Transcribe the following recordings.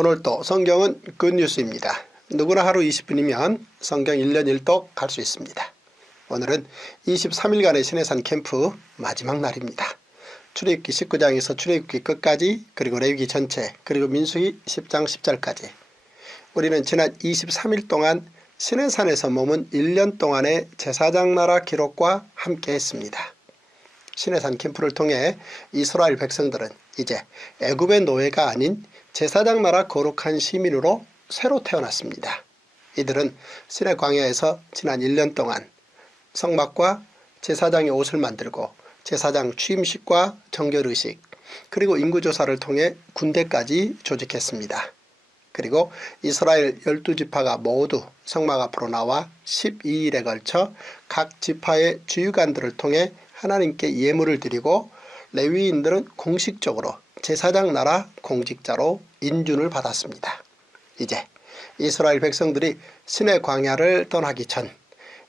오늘도 성경은 굿뉴스입니다. 누구나 하루 20분이면 성경 1년 1독 갈 수 있습니다. 오늘은 23일간의 시내산 캠프 마지막 날입니다. 출애굽기 19장에서 출애굽기 끝까지, 그리고 레위기 전체, 그리고 민수기 10장 10절까지 우리는 지난 23일 동안 시내산에서 머문 1년 동안의 제사장 나라 기록과 함께 했습니다. 시내산 캠프를 통해 이스라엘 백성들은 이제 애굽의 노예가 아닌 제사장 나라 거룩한 시민으로 새로 태어났습니다. 이들은 시내 광야에서 지난 1년 동안 성막과 제사장의 옷을 만들고 제사장 취임식과 정결의식, 그리고 인구조사를 통해 군대까지 조직했습니다. 그리고 이스라엘 12지파가 모두 성막 앞으로 나와 12일에 걸쳐 각 지파의 주유관들을 통해 하나님께 예물을 드리고, 레위인들은 공식적으로 제사장 나라 공직자로 인준을 받았습니다. 이제 이스라엘 백성들이 시내 광야를 떠나기 전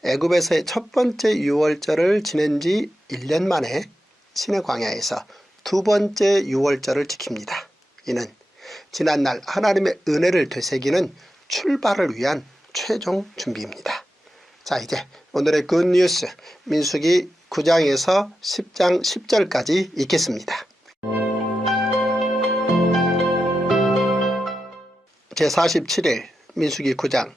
애굽에서의 첫 번째 유월절을 지낸 지 1년 만에 시내 광야에서 두 번째 유월절을 지킵니다. 이는 지난날 하나님의 은혜를 되새기는 출발을 위한 최종 준비입니다. 자, 이제 오늘의 굿뉴스 민수기 9장에서 10장 10절까지 읽겠습니다. 제47일 민수기 9장.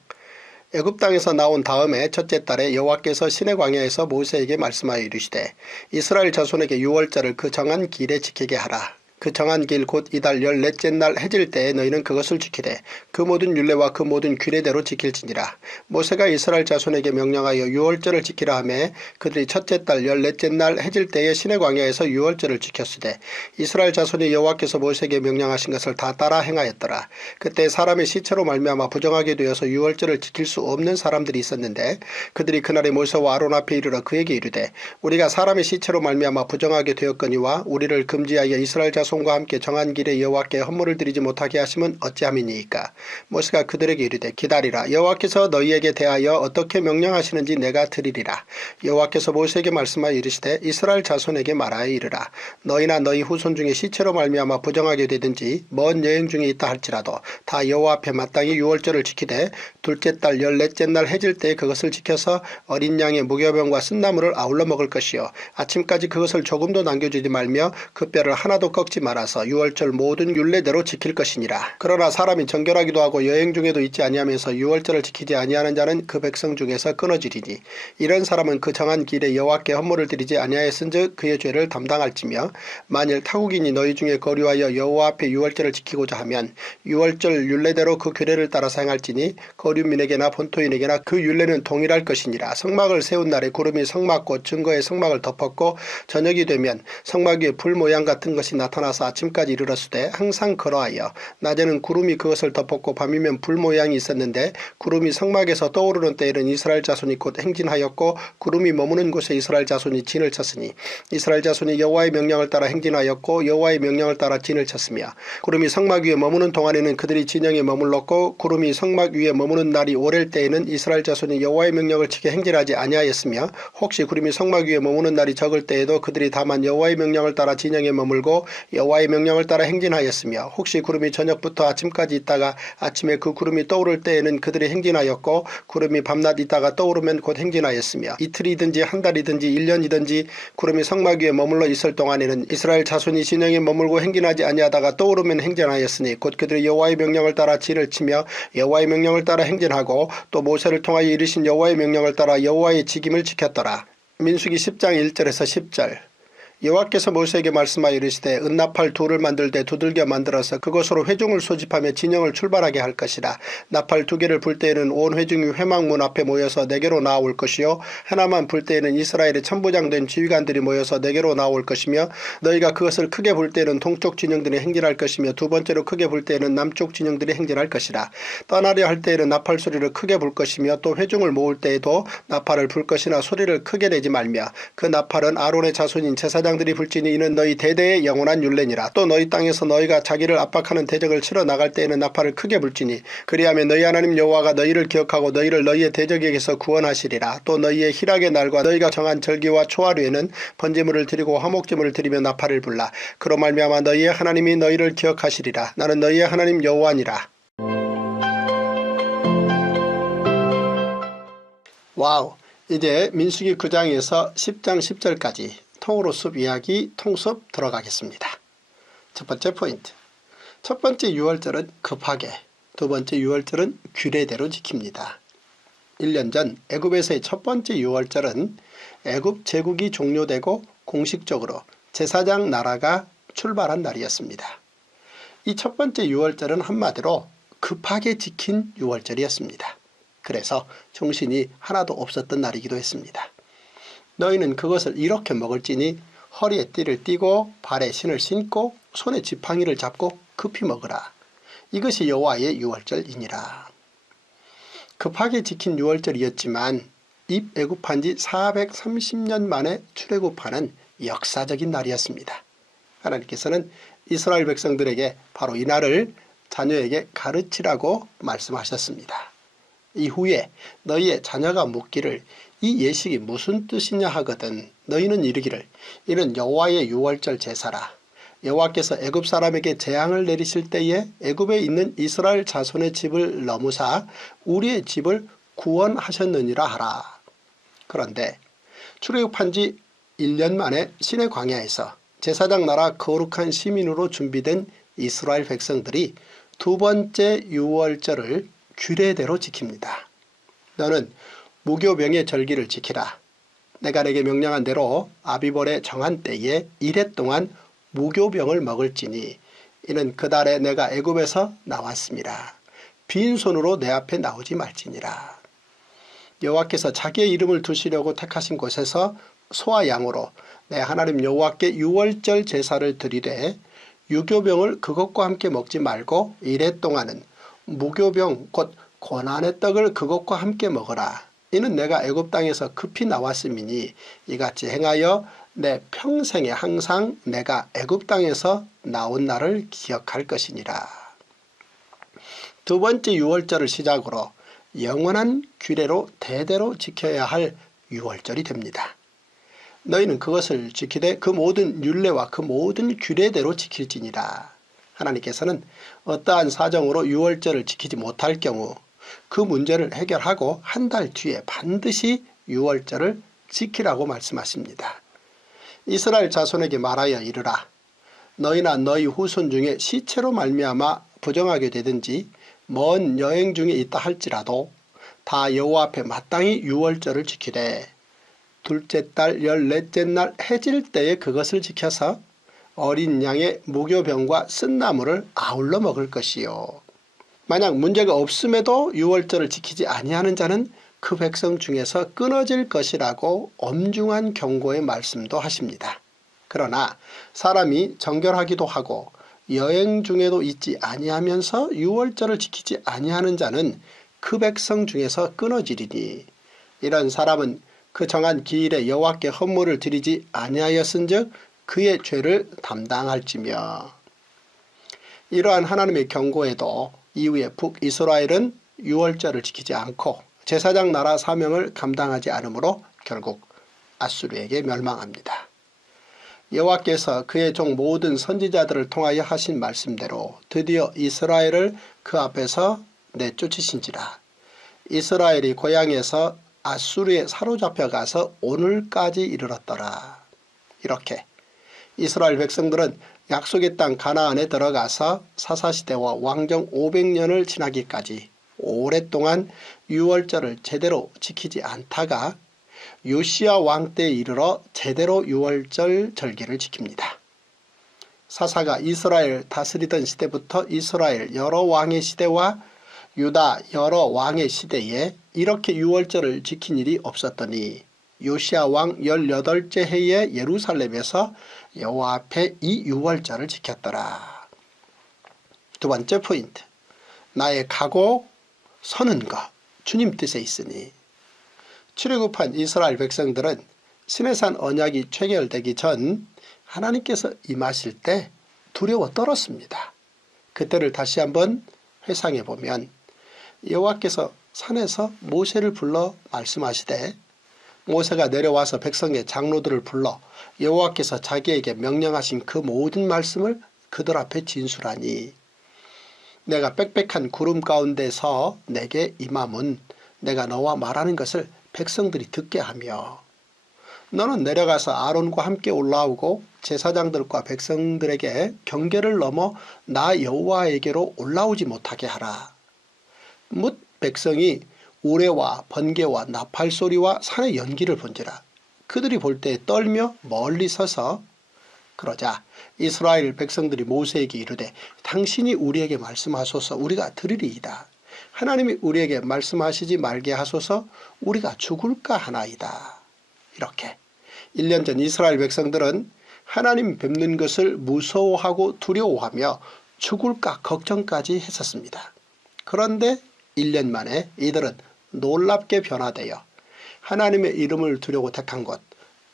애굽 땅에서 나온 다음에 첫째 달에 여호와께서 시내 광야에서 모세에게 말씀하여 이르시되, 이스라엘 자손에게 유월절을 그 정한 길에 지키게 하라. 그 정한 길 곧 이달 14째 날 해질 때에 너희는 그것을 지키되 그 모든 율례와 그 모든 규례대로 지킬지니라. 모세가 이스라엘 자손에게 명령하여 유월절을 지키라 하매 그들이 첫째 달 14째 날 해질 때에 시내 광야에서 유월절을 지켰으되, 이스라엘 자손이 여호와께서 모세에게 명령하신 것을 다 따라 행하였더라. 그때 사람의 시체로 말미암아 부정하게 되어서 유월절을 지킬 수 없는 사람들이 있었는데, 그들이 그날에 모세와 아론 앞에 이르러 그에게 이르되, 우리가 사람의 시체로 말미암아 부정하게 되었거니와 우리를 금지하여 이스라엘 자손과 함께 정한 길에 여호와께 헌물을 드리지 못하게 하심은 어찌함이니이까. 모세가 그들에게 이르되, 기다리라. 여호와께서 너희에게 대하여 어떻게 명령하시는지 내가 들으리라. 여호와께서 모세에게 말씀하여 이르시되, 이스라엘 자손에게 말하여 이르라. 너희나 너희 후손 중에 시체로 말미암아 부정하게 되든지 먼 여행 중에 있다 할지라도 다 여호와 앞에 마땅히 유월절을 지키되 둘째 달 14째 날 해질 때에 그것을 지켜서 어린 양의 무교병과 쓴나물을 아울러 먹을 것이요 아침까지 그것을 조금도 남겨주지 말며 그 뼈를 하나도 꺾지 말아서 유월절 모든 율례대로 지킬 것이니라. 그러나 사람이 정결하기도 하고 여행 중에도 있지 아니하면서 유월절을 지키지 아니하는 자는 그 백성 중에서 끊어지리니, 이런 사람은 그 정한 길에 여호와께 헌물을 드리지 아니하였은즉 그의 죄를 담당할지며, 만일 타국인이 너희 중에 거류하여 여호와 앞에 유월절을 지키고자 하면 유월절 율례대로 그 규례를 따라서 행할지니, 거류민에게나 본토인에게나 그 율례는 동일할 것이니라. 성막을 세운 날에 구름이 성막꽃 증거의 성막을 덮었고, 저녁이 되면 성막 위에 불 모양 같은 것이 나타나서 아침까지 이르렀으되 항상 그러하여 낮에는 구름이 그것을 덮었고 밤이면 불 모양이 있었는데, 구름이 성막에서 떠오르는 때에는 이스라엘 자손이 곧 행진하였고 구름이 머무는 곳에 이스라엘 자손이 진을 쳤으니, 이스라엘 자손이 여호와의 명령을 따라 행진하였고 여호와의 명령을 따라 진을 쳤으며, 구름이 성막 위에 머무는 동안에는 그들이 진영에 머물렀고 구름이 성막 위에 머무는 날이 오랠 때에는 이스라엘 자손이 여호와의 명령을 지켜 행진하지 아니하였으며, 혹시 구름이 성막 위에 머무는 날이 적을 때에도 그들이 다만 여호와의 명령을 따라 진영에 머물고 여호와의 명령을 따라 행진하였으며, 혹시 구름이 저녁부터 아침까지 있다가 아침에 그 구름이 떠오를 때에는 그들이 행진하였고 구름이 밤낮 있다가 떠오르면 곧 행진하였으며, 이틀이든지 한 달이든지 1년이든지 구름이 성막 위에 머물러 있을 동안에는 이스라엘 자손이 진영에 머물고 행진하지 아니하다가 떠오르면 행진하였으니, 곧 그들이 여호와의 명령을 따라 진을 치며 여호와의 명령을 따라 행진하고 또 모세를 통하여 이르신 여호와의 명령을 따라 여호와의 직임을 지켰더라. 민수기 10장 1절에서 10절. 여호와께서 모세에게 말씀하여 이르시되, 은나팔 둘을 만들되 두들겨 만들어서 그것으로 회중을 소집하며 진영을 출발하게 할 것이라. 나팔 두 개를 불 때에는 온 회중이 회막문 앞에 모여서 내게로 나올 것이요 하나만 불 때에는 이스라엘의 천부장된 지휘관들이 모여서 내게로 나올 것이며, 너희가 그것을 크게 불 때에는 동쪽 진영들이 행진할 것이며 두 번째로 크게 불 때에는 남쪽 진영들이 행진할 것이라. 떠나려 할 때에는 나팔 소리를 크게 불 것이며 또 회중을 모을 때에도 나팔을 불 것이나 소리를 크게 내지 말며, 그 나팔은 아론의 자손인 제사장 제사장들이 불지니 이는 너희 대대의 영원한 율례니라. 또 너희 땅에서 너희가 자기를 압박하는 대적을 치러 나갈 때에는 나팔을 크게 불지니 그리하면 너희 하나님 여호와가 너희를 기억하고 너희를 너희의 대적에게서 구원하시리라. 또 너희의 희락의 날과 너희가 정한 절기와 초하루에는 번제물을 드리고 화목제물을 드리며 나팔을 불라. 그로 말미암아 너희의 하나님이 너희를 기억하시리라. 나는 너희의 하나님 여호와니라. 와우! 이제 민수기 9장에서 10장 10절까지 통으로 숲 이야기 통숲 들어가겠습니다. 첫 번째 포인트. 첫 번째 유월절은 급하게, 두 번째 유월절은 규례대로 지킵니다. 1년 전 애굽에서의 첫 번째 유월절은 애굽 제국이 종료되고 공식적으로 제사장 나라가 출발한 날이었습니다. 이 첫 번째 유월절은 한마디로 급하게 지킨 유월절이었습니다. 그래서 정신이 하나도 없었던 날이기도 했습니다. 너희는 그것을 이렇게 먹을지니 허리에 띠를 띠고 발에 신을 신고 손에 지팡이를 잡고 급히 먹으라. 이것이 여호와의 유월절이니라. 급하게 지킨 유월절이었지만 입애굽한 지 430년 만에 출애굽하는 역사적인 날이었습니다. 하나님께서는 이스라엘 백성들에게 바로 이 날을 자녀에게 가르치라고 말씀하셨습니다. 이후에 너희의 자녀가 묻기를 이 예식이 무슨 뜻이냐 하거든 너희는 이르기를 이는 여호와의 유월절 제사라. 여호와께서 애굽 사람에게 재앙을 내리실 때에 애굽에 있는 이스라엘 자손의 집을 넘으사 우리의 집을 구원하셨느니라 하라. 그런데 출애굽한 지 1년 만에 시내 광야에서 제사장 나라 거룩한 시민으로 준비된 이스라엘 백성들이 두 번째 유월절을 규례대로 지킵니다. 너는 무교병의 절기를 지키라. 내가 내게 명령한 대로 아비벌의 정한 때에 이래 동안 무교병을 먹을지니 이는 그 달에 내가 애굽에서 나왔습니다. 빈손으로 내 앞에 나오지 말지니라. 여호와께서 자기의 이름을 두시려고 택하신 곳에서 소와 양으로 내 하나님 여호와께 유월절 제사를 드리되 유교병을 그것과 함께 먹지 말고 이래 동안은 무교병 곧 고난의 떡을 그것과 함께 먹어라. 이는 내가 애굽 땅에서 급히 나왔음이니 이같이 행하여 내 평생에 항상 내가 애굽 땅에서 나온 날을 기억할 것이니라. 두 번째 유월절을 시작으로 영원한 규례로 대대로 지켜야 할 유월절이 됩니다. 너희는 그것을 지키되 그 모든 율례와 그 모든 규례대로 지킬지니라. 하나님께서는 어떠한 사정으로 유월절을 지키지 못할 경우 그 문제를 해결하고 한 달 뒤에 반드시 유월절을 지키라고 말씀하십니다. 이스라엘 자손에게 말하여 이르라. 너희나 너희 후손 중에 시체로 말미암아 부정하게 되든지 먼 여행 중에 있다 할지라도 다 여호와 앞에 마땅히 유월절을 지키되 둘째 달 14째 날 해질 때에 그것을 지켜서 어린 양의 무교병과 쓴나물을 아울러 먹을 것이요. 만약 문제가 없음에도 유월절을 지키지 아니하는 자는 그 백성 중에서 끊어질 것이라고 엄중한 경고의 말씀도 하십니다. 그러나 사람이 정결하기도 하고 여행 중에도 있지 아니하면서 유월절을 지키지 아니하는 자는 그 백성 중에서 끊어지리니 이런 사람은 그 정한 기일에 여호와께 헌물을 드리지 아니하였은즉 그의 죄를 담당할지며. 이러한 하나님의 경고에도 이후에 북이스라엘은 유월절을 지키지 않고 제사장 나라 사명을 감당하지 않으므로 결국 아수르에게 멸망합니다. 여호와께서 그의 종 모든 선지자들을 통하여 하신 말씀대로 드디어 이스라엘을 그 앞에서 내쫓으신지라. 이스라엘이 고향에서 아수르에 사로잡혀 가서 오늘까지 이르렀더라. 이렇게 이스라엘 백성들은 약속의 땅 가나안에 들어가서 사사시대와 왕정 500년을 지나기까지 오랫동안 유월절을 제대로 지키지 않다가 요시야 왕 때에 이르러 제대로 유월절 절기를 지킵니다. 사사가 이스라엘 다스리던 시대부터 이스라엘 여러 왕의 시대와 유다 여러 왕의 시대에 이렇게 유월절을 지킨 일이 없었더니 요시야 왕 18째 해에 예루살렘에서 여호와 앞에 이 유월절을 지켰더라. 두 번째 포인트. 나의 가고 서는 것 주님 뜻에 있으니. 출애굽한 이스라엘 백성들은 시내산 언약이 체결되기 전 하나님께서 임하실 때 두려워 떨었습니다. 그때를 다시 한번 회상해 보면 여호와께서 산에서 모세를 불러 말씀하시되 모세가 내려와서 백성의 장로들을 불러 여호와께서 자기에게 명령하신 그 모든 말씀을 그들 앞에 진술하니 내가 빽빽한 구름 가운데서 내게 임함은 내가 너와 말하는 것을 백성들이 듣게 하며 너는 내려가서 아론과 함께 올라오고 제사장들과 백성들에게 경계를 넘어 나 여호와에게로 올라오지 못하게 하라. 뭇 백성이 우레와 번개와 나팔 소리와 산의 연기를 본지라. 그들이 볼 때 떨며 멀리 서서 그러자 이스라엘 백성들이 모세에게 이르되 당신이 우리에게 말씀하소서 우리가 들으리이다. 하나님이 우리에게 말씀하시지 말게 하소서 우리가 죽을까 하나이다. 이렇게 1년 전 이스라엘 백성들은 하나님 뵙는 것을 무서워하고 두려워하며 죽을까 걱정까지 했었습니다. 그런데 1년 만에 이들은 놀랍게 변화되어 하나님의 이름을 두려고 택한 곳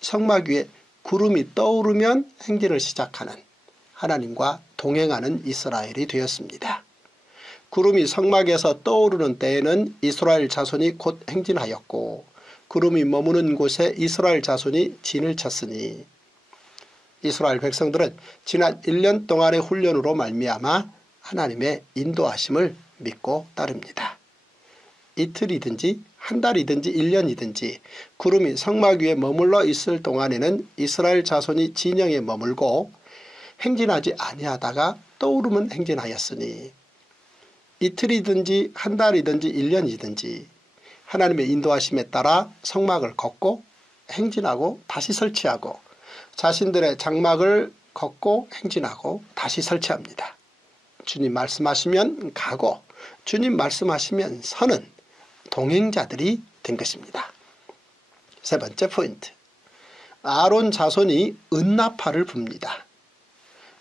성막 위에 구름이 떠오르면 행진을 시작하는 하나님과 동행하는 이스라엘이 되었습니다. 구름이 성막에서 떠오르는 때에는 이스라엘 자손이 곧 행진하였고 구름이 머무는 곳에 이스라엘 자손이 진을 쳤으니 이스라엘 백성들은 지난 1년 동안의 훈련으로 말미암아 하나님의 인도하심을 믿고 따릅니다. 이틀이든지 한 달이든지 1년이든지 구름이 성막 위에 머물러 있을 동안에는 이스라엘 자손이 진영에 머물고 행진하지 아니하다가 떠오르면 행진하였으니 이틀이든지 한 달이든지 1년이든지 하나님의 인도하심에 따라 성막을 걷고 행진하고 다시 설치하고 자신들의 장막을 걷고 행진하고 다시 설치합니다. 주님 말씀하시면 가고 주님 말씀하시면 서는 동행자들이 된 것입니다. 세 번째 포인트. 아론 자손이 은나팔을 붑니다.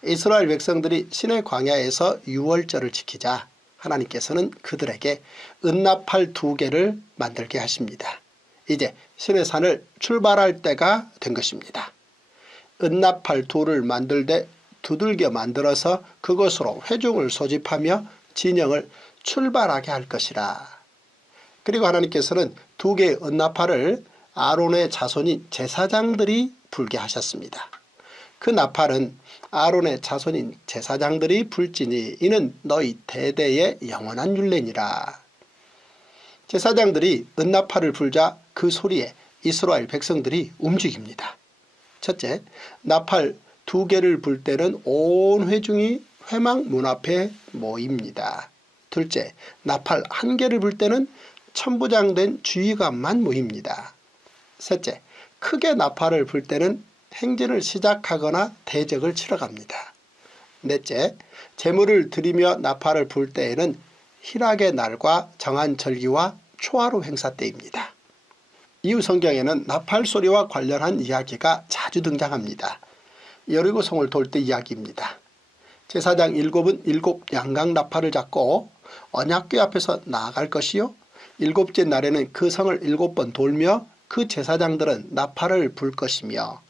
이스라엘 백성들이 시내 광야에서 유월절을 지키자 하나님께서는 그들에게 은나팔 2개를 만들게 하십니다. 이제 시내산을 출발할 때가 된 것입니다. 은나팔 2를 만들되 두들겨 만들어서 그것으로 회중을 소집하며 진영을 출발하게 할 것이라. 그리고 하나님께서는 2개의 은나팔을 아론의 자손인 제사장들이 불게 하셨습니다. 그 나팔은 아론의 자손인 제사장들이 불지니 이는 너희 대대의 영원한 율례니라. 제사장들이 은나팔을 불자 그 소리에 이스라엘 백성들이 움직입니다. 첫째, 나팔 2개를 불 때는 온 회중이 회막 문 앞에 모입니다. 둘째, 나팔 1개를 불 때는 천부장된 주의관만 모입니다. 셋째, 크게 나팔을 불 때는 행진을 시작하거나 대적을 치러 갑니다. 넷째, 제물을 드리며 나팔을 불 때에는 희락의 날과 정한 절기와 초하루 행사 때입니다. 이후 성경에는 나팔 소리와 관련한 이야기가 자주 등장합니다. 여리고성을 돌 때 이야기입니다. 제사장 7은 7 양강 나팔을 잡고 언약궤 앞에서 나아갈 것이요 7째 날에는 그 성을 7번 돌며 그 제사장들은 나팔을 불 것이며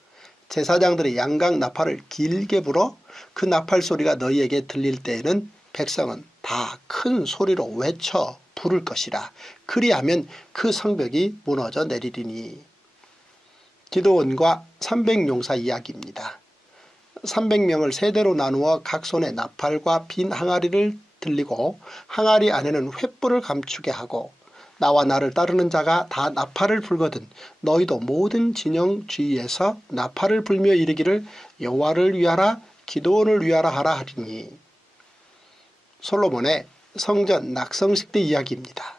제사장들이 양강 나팔을 길게 불어 그 나팔 소리가 너희에게 들릴 때에는 백성은 다 큰 소리로 외쳐 부를 것이라. 그리하면 그 성벽이 무너져 내리리니. 기드온과 300용사 이야기입니다. 300명을 세대로 나누어 각 손에 나팔과 빈 항아리를 들리고 항아리 안에는 횃불을 감추게 하고 나와 나를 따르는 자가 다 나팔을 불거든 너희도 모든 진영 주위에서 나팔을 불며 이르기를 여호와를 위하라 기드온을 위하라 하라 하리니. 솔로몬의 성전 낙성식 때 이야기입니다.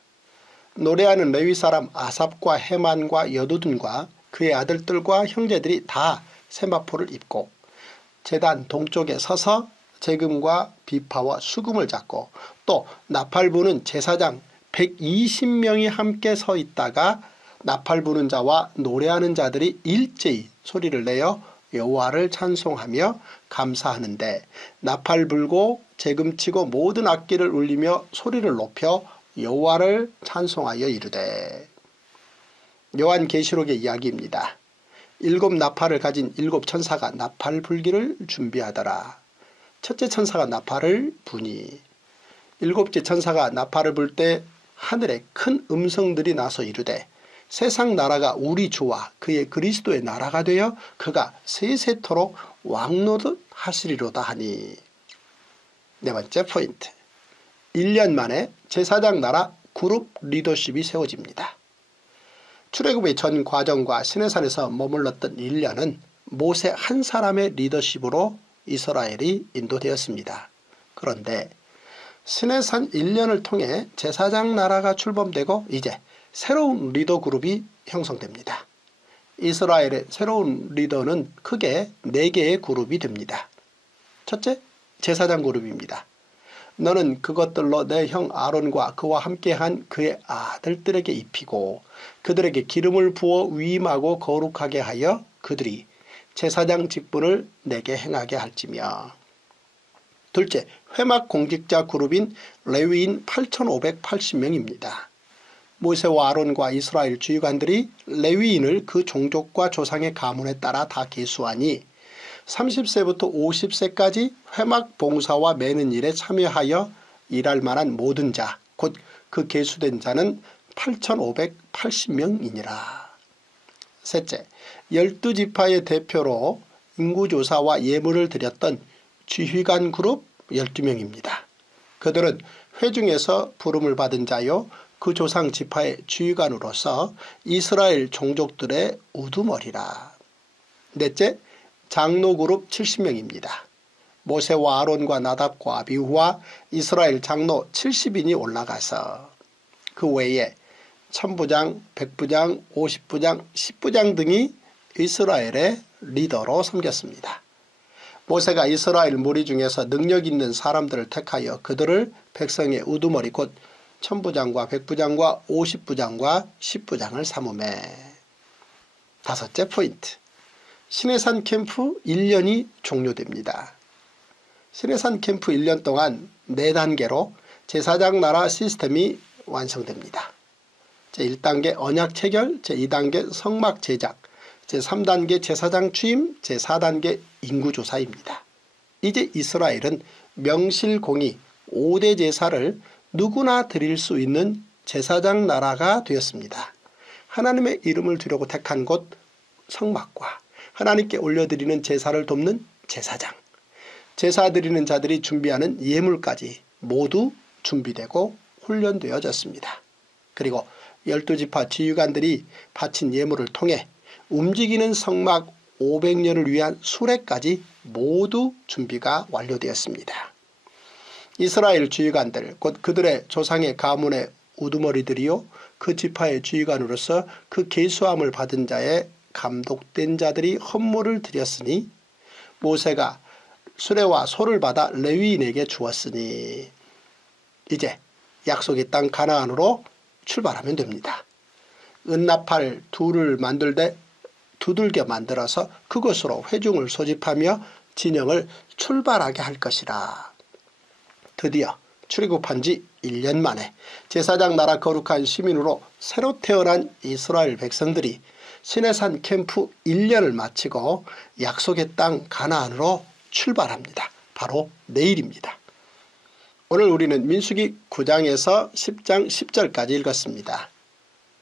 노래하는 레위 사람 아삽과 헤만과 여두둔과 그의 아들들과 형제들이 다 세마포를 입고 제단 동쪽에 서서 재금과 비파와 수금을 잡고 또 나팔 부는 제사장 120명이 함께 서 있다가 나팔 부는 자와 노래하는 자들이 일제히 소리를 내어 여호와를 찬송하며 감사하는데 나팔 불고 재금치고 모든 악기를 울리며 소리를 높여 여호와를 찬송하여 이르되. 요한계시록의 이야기입니다. 일곱 나팔을 가진 일곱 천사가 나팔 불기를 준비하더라. 첫째 천사가 나팔을 부니 일곱째 천사가 나팔을 불 때 하늘에 큰 음성들이 나서 이르되 세상 나라가 우리 주와 그의 그리스도의 나라가 되어 그가 세세토록 왕노릇 하시리로다 하니. 네 번째 포인트. 1년 만에 제사장 나라 그룹 리더십이 세워집니다. 출애굽의 전 과정과 시내산에서 머물렀던 1년은 모세 한 사람의 리더십으로 이스라엘이 인도되었습니다. 그런데 시내산 1년을 통해 제사장 나라가 출범되고 이제 새로운 리더 그룹이 형성됩니다. 이스라엘의 새로운 리더는 크게 4개의 그룹이 됩니다. 첫째, 제사장 그룹입니다. 너는 그것들로 내 형 아론과 그와 함께한 그의 아들들에게 입히고 그들에게 기름을 부어 위임하고 거룩하게 하여 그들이 제사장 직분을 내게 행하게 할지며. 둘째, 회막 공직자 그룹인 레위인 8,580명입니다. 모세와 아론과 이스라엘 주의관들이 레위인을 그 종족과 조상의 가문에 따라 다 계수하니 30세부터 50세까지 회막 봉사와 매는 일에 참여하여 일할 만한 모든 자, 곧 그 계수된 자는 8,580명이니라. 셋째, 12지파의 대표로 인구조사와 예물을 드렸던 지휘관 그룹 12명입니다. 그들은 회중에서 부름을 받은 자요 그 조상 지파의 지휘관으로서 이스라엘 종족들의 우두머리라. 넷째, 장로 그룹 70명입니다. 모세와 아론과 나답과 아비후와 이스라엘 장로 70인이 올라가서 그 외에 천부장, 백부장, 50부장, 10부장 등이 이스라엘의 리더로 섬겼습니다. 모세가 이스라엘 무리 중에서 능력 있는 사람들을 택하여 그들을 백성의 우두머리 곧 천부장과 백부장과 50부장과 10부장을 삼으매. 다섯째 포인트. 시내산 캠프 1년이 종료됩니다. 시내산 캠프 1년 동안 4단계로 제사장 나라 시스템이 완성됩니다. 제1단계 언약 체결, 제2단계 성막 제작, 제3단계 제사장 취임, 제4단계 인구조사입니다. 이제 이스라엘은 명실공히 5대 제사를 누구나 드릴 수 있는 제사장 나라가 되었습니다. 하나님의 이름을 두려고 택한 곳 성막과 하나님께 올려드리는 제사를 돕는 제사장, 제사 드리는 자들이 준비하는 예물까지 모두 준비되고 훈련되어졌습니다. 그리고 12지파 지휘관들이 바친 예물을 통해 움직이는 성막 500년을 위한 수레까지 모두 준비가 완료되었습니다. 이스라엘 지휘관들 곧 그들의 조상의 가문의 우두머리들이요 그 지파의 지휘관으로서 그 계수함을 받은 자의 감독된 자들이 헌물을 드렸으니 모세가 수레와 소를 받아 레위인에게 주었으니 이제 약속의 땅 가나안으로 출발하면 됩니다. 은나팔 둘을 만들되 두들겨 만들어서 그것으로 회중을 소집하며 진영을 출발하게 할 것이라. 드디어 출애굽한 지 1년 만에 제사장 나라 거룩한 시민으로 새로 태어난 이스라엘 백성들이 시내산 캠프 1년을 마치고 약속의 땅 가나안으로 출발합니다. 바로 내일입니다. 오늘 우리는 민수기 9장에서 10장 10절까지 읽었습니다.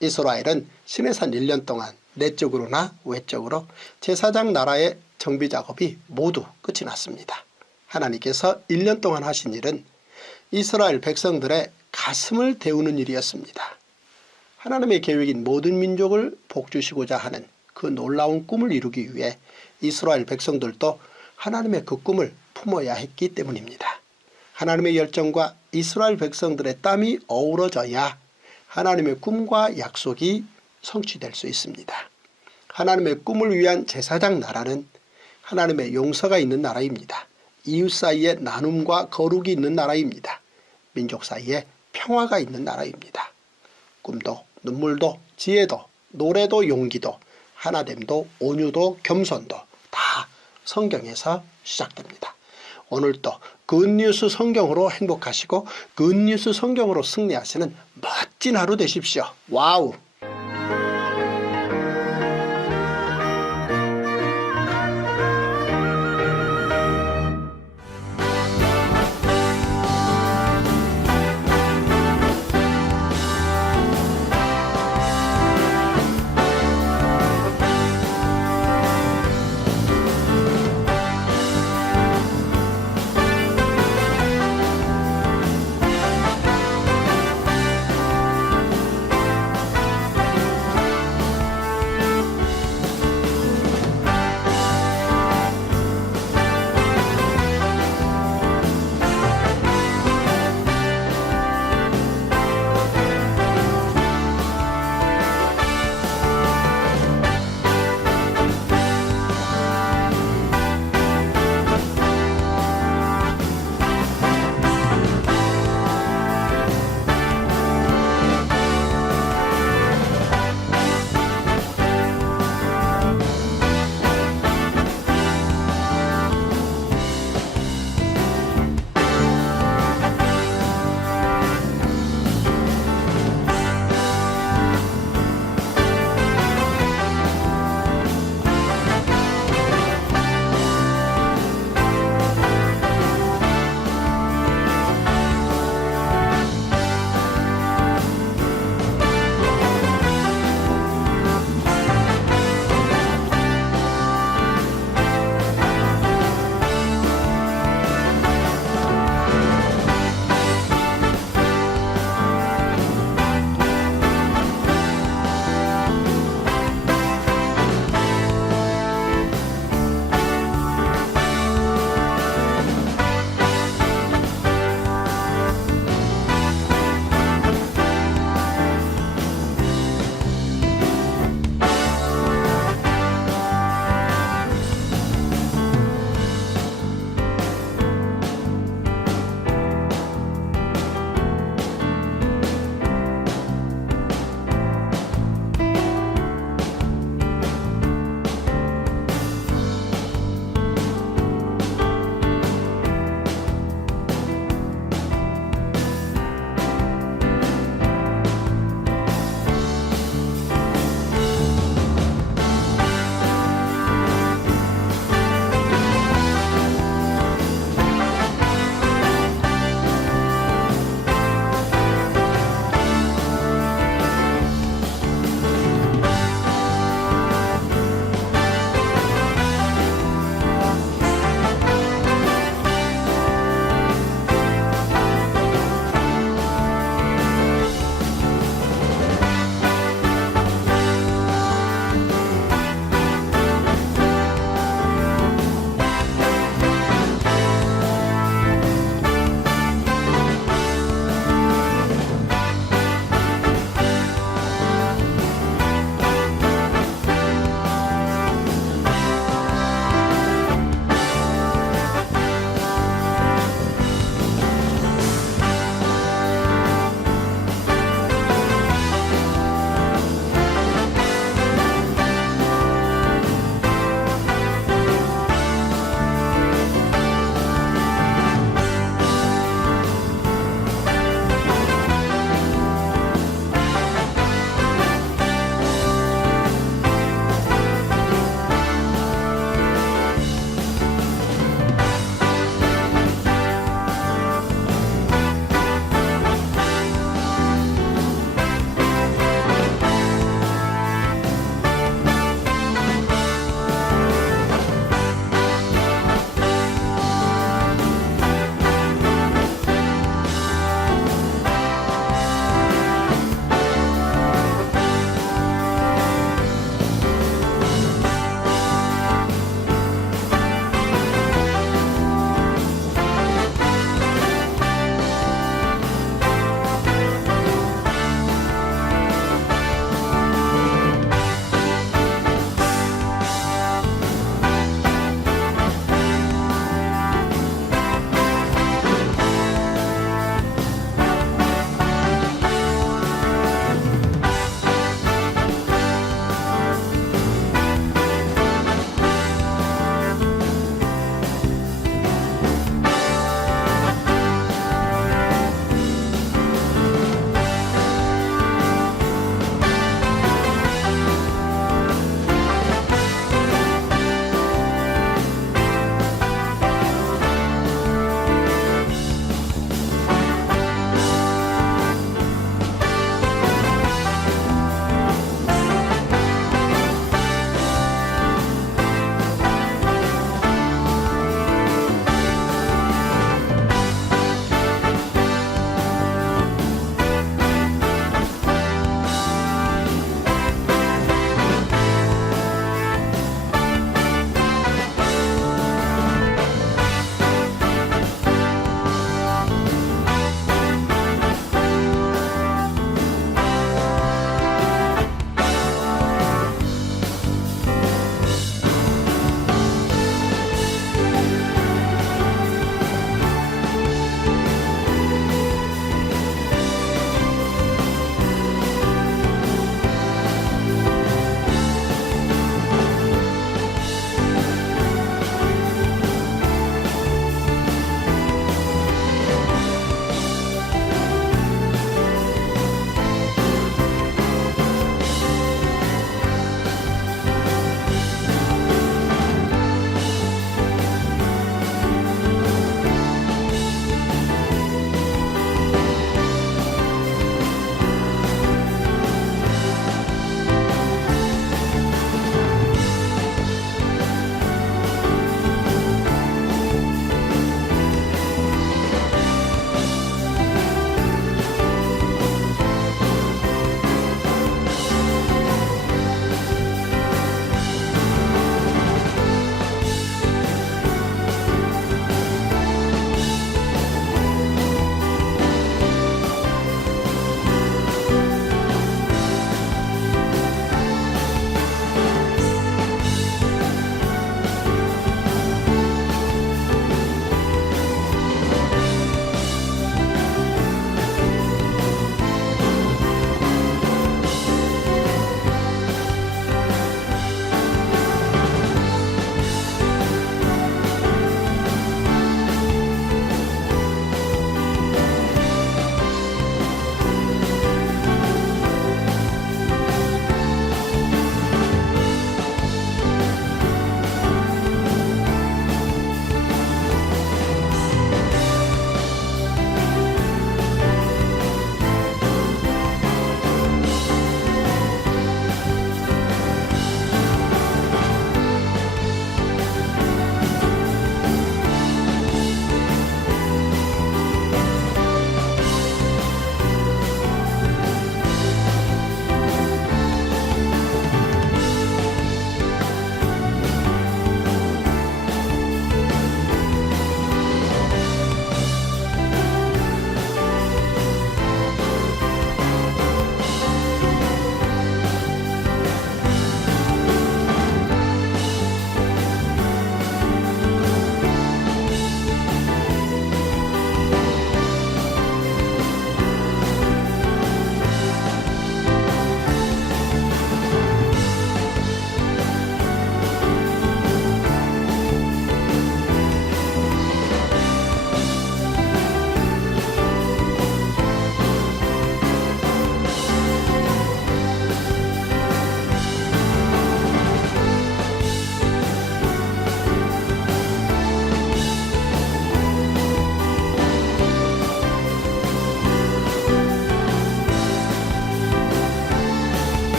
이스라엘은 시내산 1년 동안 내적으로나 외적으로 제사장 나라의 정비 작업이 모두 끝이 났습니다. 하나님께서 1년 동안 하신 일은 이스라엘 백성들의 가슴을 데우는 일이었습니다. 하나님의 계획인 모든 민족을 복주시고자 하는 그 놀라운 꿈을 이루기 위해 이스라엘 백성들도 하나님의 그 꿈을 품어야 했기 때문입니다. 하나님의 열정과 이스라엘 백성들의 땀이 어우러져야 하나님의 꿈과 약속이 성취될 수 있습니다. 하나님의 꿈을 위한 제사장 나라는 하나님의 용서가 있는 나라입니다. 이웃 사이에 나눔과 거룩이 있는 나라입니다. 민족 사이에 평화가 있는 나라입니다. 꿈도 눈물도 지혜도 노래도 용기도 하나됨도 온유도 겸손도 다 성경에서 시작됩니다. 오늘도 굿뉴스 성경으로 행복하시고 굿뉴스 성경으로 승리하시는 멋진 하루 되십시오. 와우.